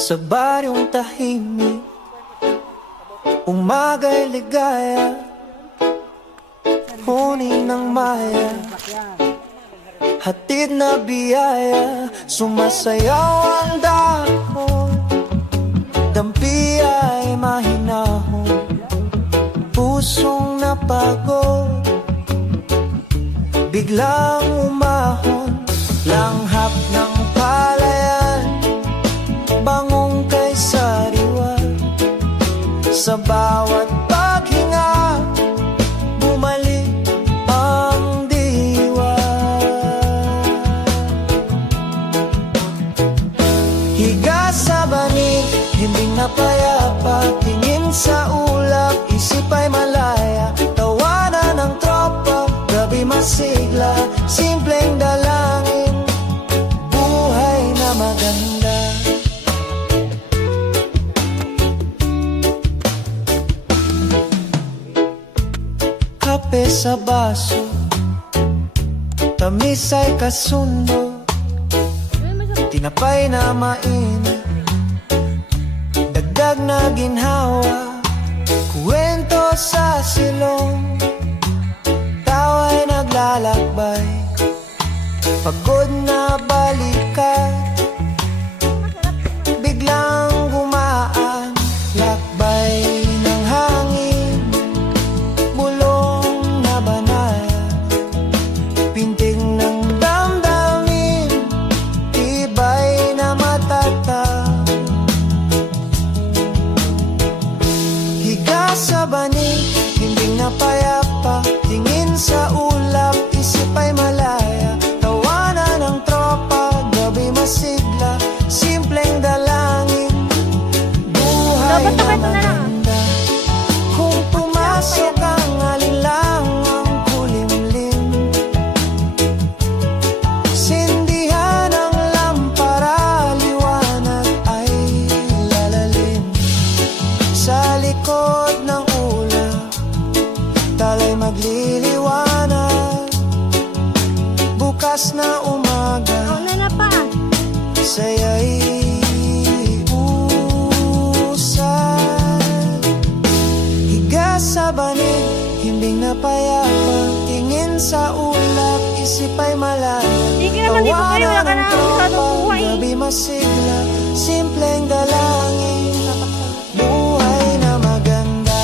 Sa baryong tahimik, umaga'y ligaya, huni ng maya, hatid na biyaya. Sumasayaw ang dahon, dampi ay mahinahon, pusong napagod, biglang umahon. Langhap ng palayan, bangong kay sariwa. Sa bawat paghinga, bumalik ang diwa. Higa sa banig, himbing na payapa, tingin sa ulap, isip ay malaya. Tawanan ng tropa, gabi masigla, simpleng dalangin, buhay na maganda. Kape sa baso, tamis ay kasundo, tinapay na mainit, dagdag na ginhawa, kwento sa silong, tawa'y naglalakbay, pagod na balikan, biglang gumaan, lakbay ng hangin, bulong na banaya, pintig ng damdamin, tibay na matatag. Higa sa banig, himbing na payapa, tingin sa ulap, isip ay malaya. Tawanan ng tropa, gabi masigla, simpleng dalangin, buhay na maganda. Kung pumasok ang alinlangang kulimlim, sindihan ang lampara, liwanag ay lalalim. Sa likod ng ulap, talay magliliwanag, bukas na umaga, saya'y usad. Higa sa banig, himbing na payapa, tingin sa ulap, isip ay malaya. Tawanan ng tropa, gabi masigla, simpleng dalangin, buhay na maganda.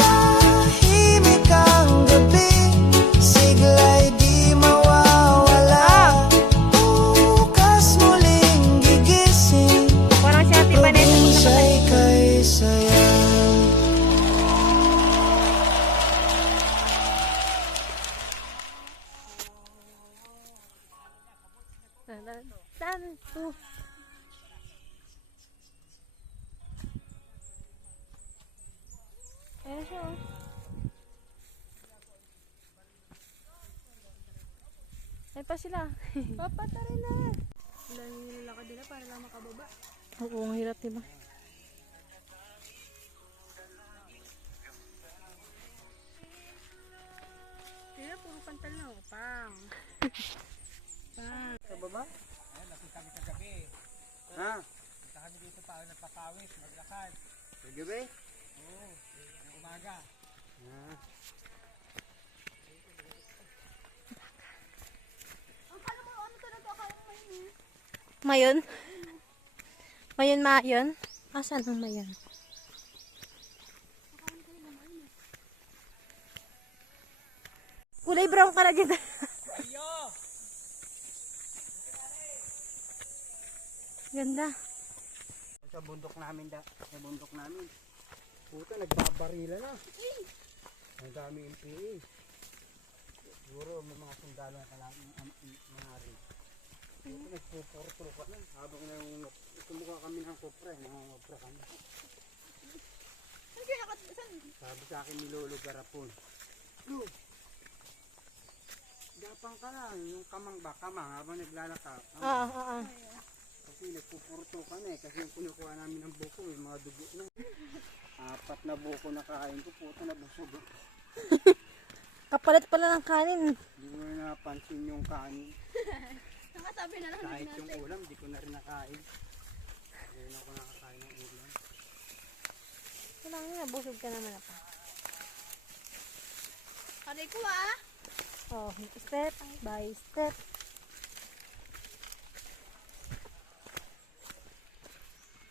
Tahimik ang gabi, sigla'y di mawawala, bukas muling gigising, probinsya'y kay saya. Ayan siya, oh. Ay pa sila. Papatarin na. Wala nilalakad nila para lang makababa. Oo, ang hirap diba? Kaya puro pantal na, oh. Pang. Pang. Sa baba? Ayun, lasing kami sa gabi. Ha? Punta kami dito para nagpapawis, maglakad. Sa gabi? Oo, sa umaga. Mayon? Mayon, mayon? Asan ang mayon? Kulay brown ka na dito. Ganda. Sa bundok namin, sa bundok namin. Puta, nagbabarila na. Ang dami MPA. Siguro may mga sundalo na mga rin. Puta, nagpupurtro ka na. Habang sumuka kami ng kopra, nangangopra kami. Sabi sa akin ni Lolo Garapon, gapang ka lang, yung kamang habang naglalakad. Oo. Kasi nagpupurto ka na kasi yung kinukuha namin ng buko, may mga dugo na. 4 na buko na kain ko, puto nabusog. Kapalit pala ng kanin. Hindi ko na napansin yung kanin. Nakasabi na lang. Kahit yung ulam, di ko na rin nakain. ako nakakain ng ulam. Wala nga, nabusog ka naman ako. Aray ko ah. Oh, step by step.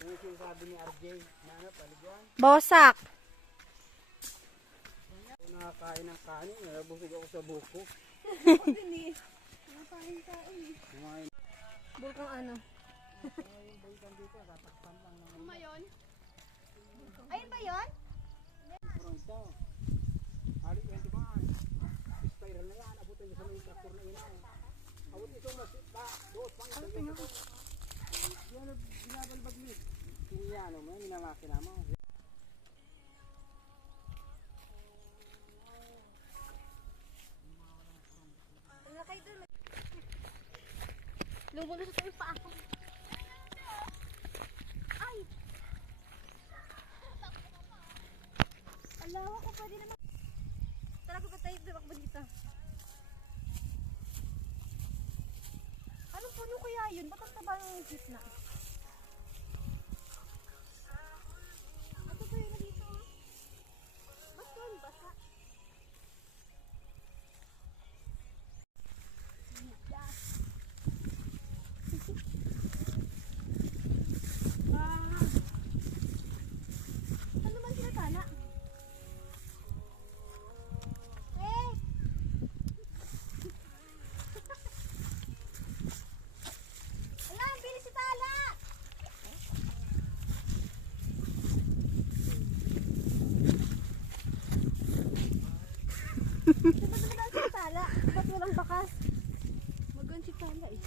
Yung sinasabi ni RJ, na ano, paliguan. Bosak! Ako nakakain ng kanin, nabusog ako sa buko. Ako din eh. Nakain-kain eh. Kumain. Bulkang ano? Yung balikan dito, tatakpan lang ng Ano yun? Ayun ba yun? pronto. Hari 21. Spiral na yan, abutin niyo sa mga traktor na ina. Abot ito, doon, pang ito. Yan, binabalbag niyo. Siniyano mo, minamakina mo. Lumulusot yung paa ko. Ay! Alawa ko pwede naman. Talaga ba tayo diba dito? Anong puno kaya yun? Ba't ang taba ng gitna? Ano ba yun na dito? Ba't yun? Basa. Ano man sinatala? Eh! Ala, ang bilis si Tala! Diba si Tala? Ba't walang bakas? Magan si Tala eh.